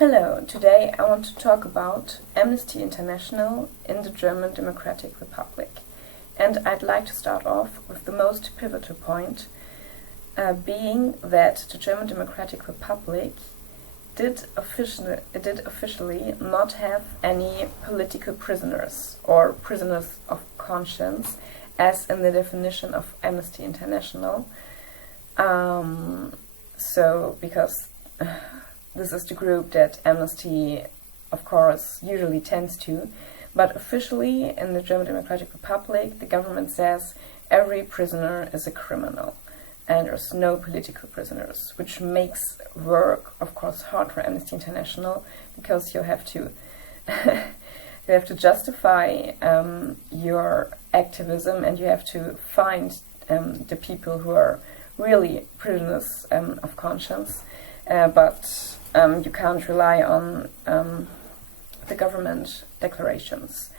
Hello, today I want to talk about Amnesty International in the German Democratic Republic. And I'd like to start off with the most pivotal point, being that the German Democratic Republic did officially not have any political prisoners or prisoners of conscience, as in the definition of Amnesty International. Because this is the group that Amnesty, of course, usually tends to, but officially in the German Democratic Republic, the government says every prisoner is a criminal and there's no political prisoners, which makes work, of course, hard for Amnesty International, because you have to justify your activism, and you have to find the people who are really prisoners of conscience, but you can't rely on the government declarations.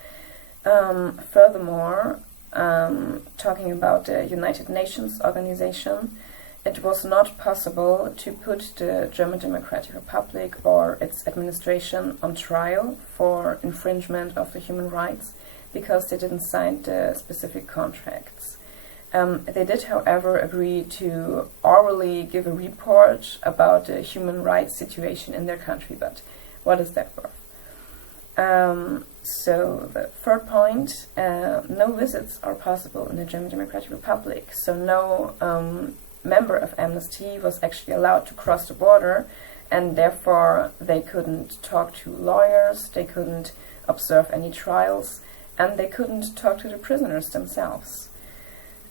Furthermore, talking about the United Nations organization, it was not possible to put the German Democratic Republic or its administration on trial for infringement of the human rights, because they didn't sign the specific contracts. They did, however, agree to orally give a report about the human rights situation in their country, but what is that worth? So the third point, no visits are possible in the German Democratic Republic, so no member of Amnesty was actually allowed to cross the border, and therefore they couldn't talk to lawyers, they couldn't observe any trials, and they couldn't talk to the prisoners themselves.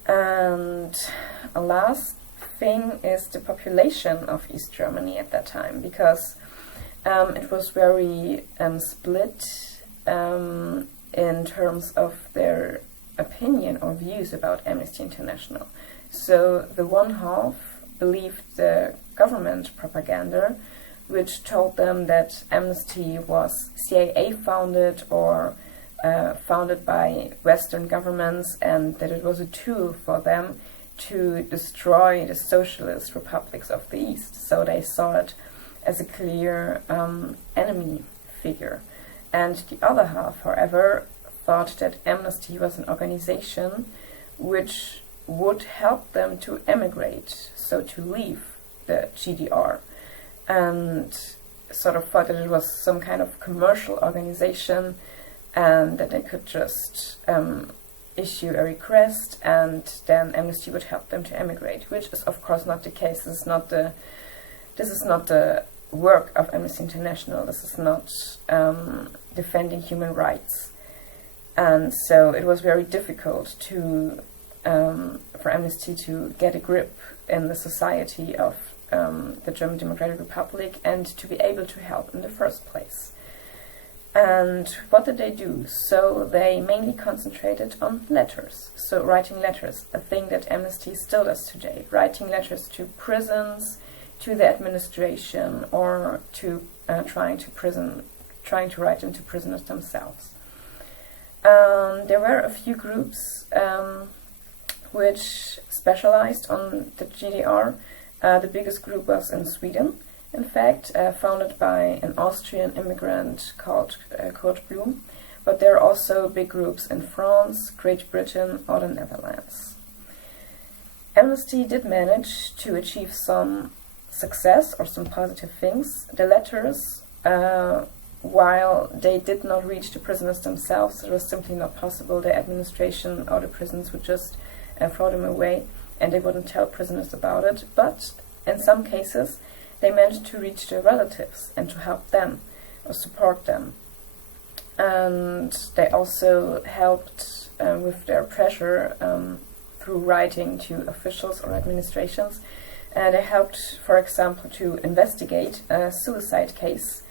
And a last thing is the population of East Germany at that time, because it was very split in terms of their opinion or views about Amnesty International. So the one half believed the government propaganda, which told them that Amnesty was CIA founded or founded by Western governments, and that it was a tool for them to destroy the socialist republics of the East. So they saw it as a clear enemy figure. And the other half, however, thought that Amnesty was an organization which would help them to emigrate, so to leave the GDR, and sort of thought that it was some kind of commercial organization, and that they could just issue a request, and then Amnesty would help them to emigrate, which is of course not the case. This is not the work of Amnesty International. This is not defending human rights, and so it was very difficult for Amnesty to get a grip in the society of the German Democratic Republic and to be able to help in the first place. And what did they do? So they mainly concentrated on letters. So writing letters, a thing that Amnesty still does today. Writing letters to prisons, to the administration, or to trying to write them to prisoners themselves. There were a few groups which specialized on the GDR. The biggest group was in Sweden, in fact, founded by an Austrian immigrant called Kurt Blum, but there are also big groups in France, Great Britain, or the Netherlands. Amnesty did manage to achieve some success or some positive things. The letters, while they did not reach the prisoners themselves, it was simply not possible. The administration or the prisons would just throw them away, and they wouldn't tell prisoners about it. But in some cases, they managed to reach their relatives and to help them or support them. And they also helped with their pressure through writing to officials or administrations. They helped, for example, to investigate a suicide case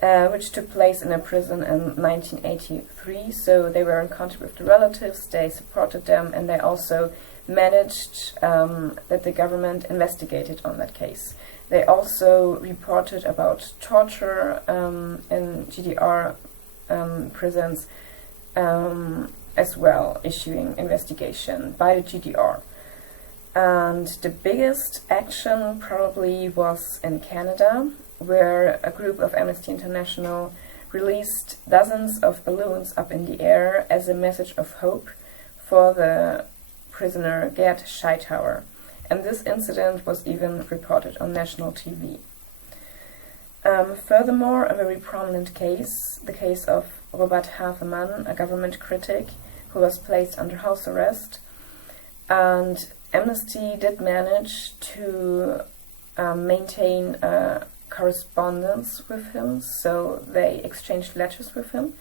which took place in a prison in 1983. So they were in contact with the relatives, they supported them, and they also managed that the government investigated on that case. They also reported about torture in GDR prisons, as well, issuing investigation by the GDR. And the biggest action probably was in Canada, where a group of Amnesty International released dozens of balloons up in the air as a message of hope for the prisoner Gerd Scheithauer. And this incident was even reported on national TV. Furthermore, a very prominent case, the case of Robert Havemann, a government critic who was placed under house arrest. And Amnesty did manage to maintain a correspondence with him, so they exchanged letters with him.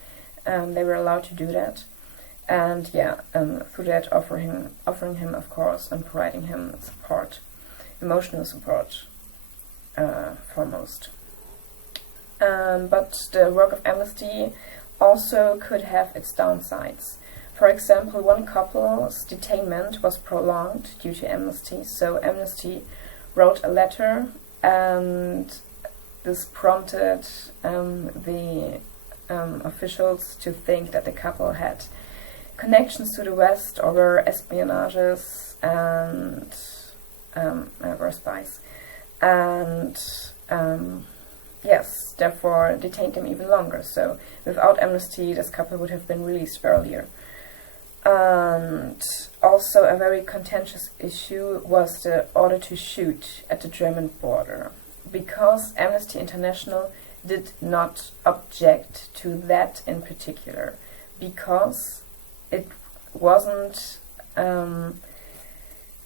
They were allowed to do that. And through that offering him, of course, and providing him support, emotional support, foremost. But the work of Amnesty also could have its downsides. For example, one couple's detainment was prolonged due to Amnesty, so Amnesty wrote a letter, and this prompted the officials to think that the couple had connections to the West or were espionages and were spies. And therefore detained them even longer. So without Amnesty, this couple would have been released earlier. And also a very contentious issue was the order to shoot at the German border, because Amnesty International did not object to that in particular, because it wasn't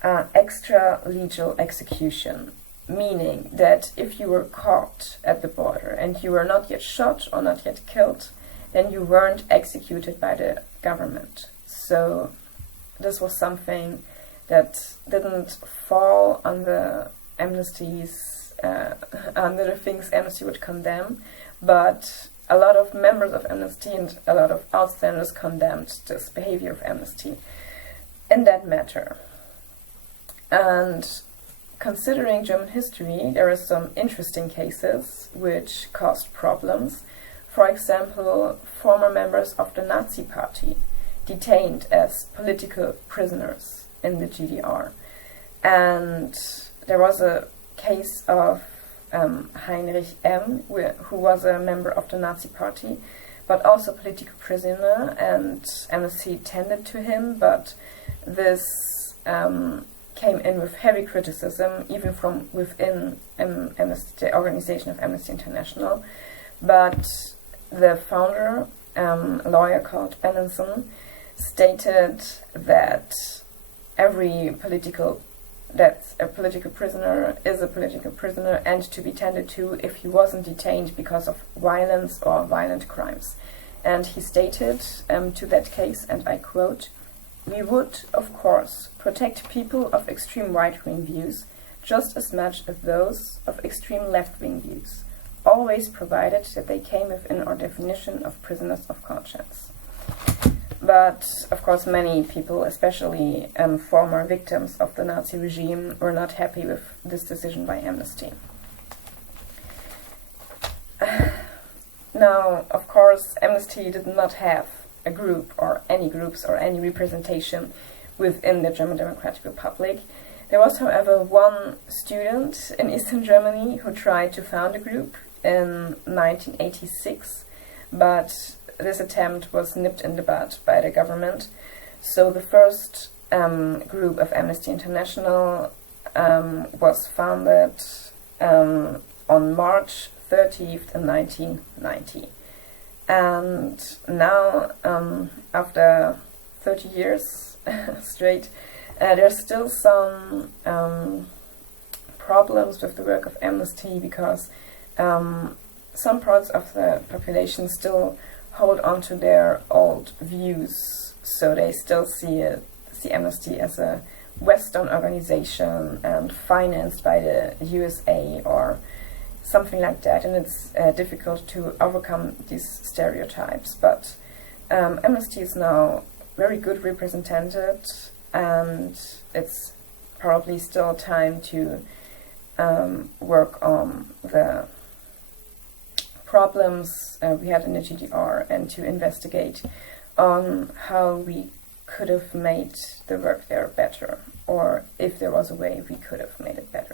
extra legal execution. Meaning that if you were caught at the border and you were not yet shot or not yet killed, then you weren't executed by the government. So this was something that didn't fall under Amnesty's, under the things Amnesty would condemn, but a lot of members of Amnesty and a lot of outstanders condemned this behavior of Amnesty in that matter. And considering German history, there are some interesting cases which caused problems. For example, former members of the Nazi Party detained as political prisoners in the GDR. And there was a case of Heinrich M., who was a member of the Nazi Party, but also political prisoner, and Amnesty tended to him, but this came in with heavy criticism, even from within the organization of Amnesty International. But the founder, a lawyer called Benenson, stated that a political prisoner is a political prisoner and to be tended to if he wasn't detained because of violence or violent crimes. And he stated to that case, and I quote, "We would, of course, protect people of extreme right-wing views just as much as those of extreme left-wing views, always provided that they came within our definition of prisoners of conscience." But, of course, many people, especially former victims of the Nazi regime, were not happy with this decision by Amnesty. Now, of course, Amnesty did not have a group or any groups or any representation within the German Democratic Republic. There was, however, one student in Eastern Germany who tried to found a group in 1986, but this attempt was nipped in the bud by the government. So the first group of Amnesty International was founded on March 30th in 1990. And now, after 30 years straight, there's still some problems with the work of Amnesty, because some parts of the population still hold on to their old views, so they still see Amnesty as a Western organization and financed by the USA or something like that, and it's difficult to overcome these stereotypes. But Amnesty is now very good represented, and it's probably still time to work on the problems we had in the GDR and to investigate on how we could have made the work there better, or if there was a way we could have made it better.